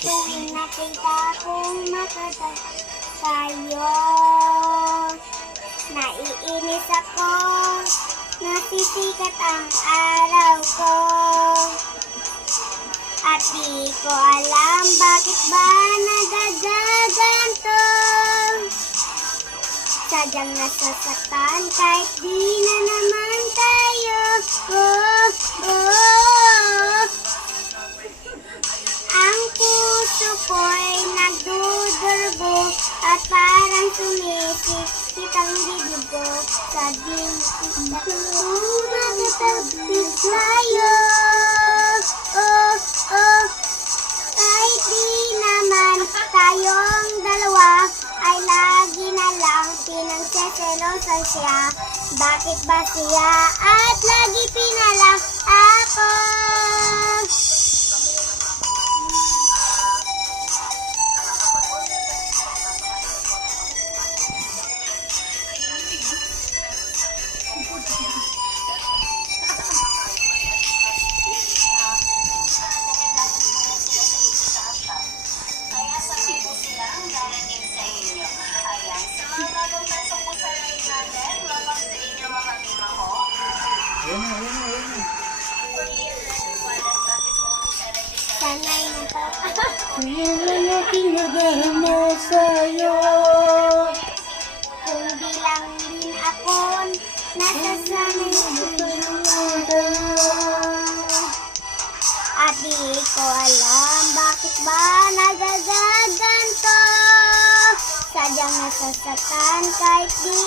tuwing nakita kong makatag sa'yo. Naiinis ako, nasisikat ang araw ko. At di ko alam bakit ba nagagaganto. Sadyang nasasaktan kahit di na naman tayo. Ang puso ko'y nagdudurbo at parang sumisikip ang bibig ko. Sa dibdib ko magtatagpis tayo. Kahit di naman tayong dalawa ay lagi na lang pinagseselosan siya. Bakit ba siya at lagi pinala ako? Sanay na to. Kailan aking nadarama sa'yo? Kung di lang din ako nasasanay sa'yo. At di ko alam bakit ba nagagaganto. Sadyang nasasaktan kahit di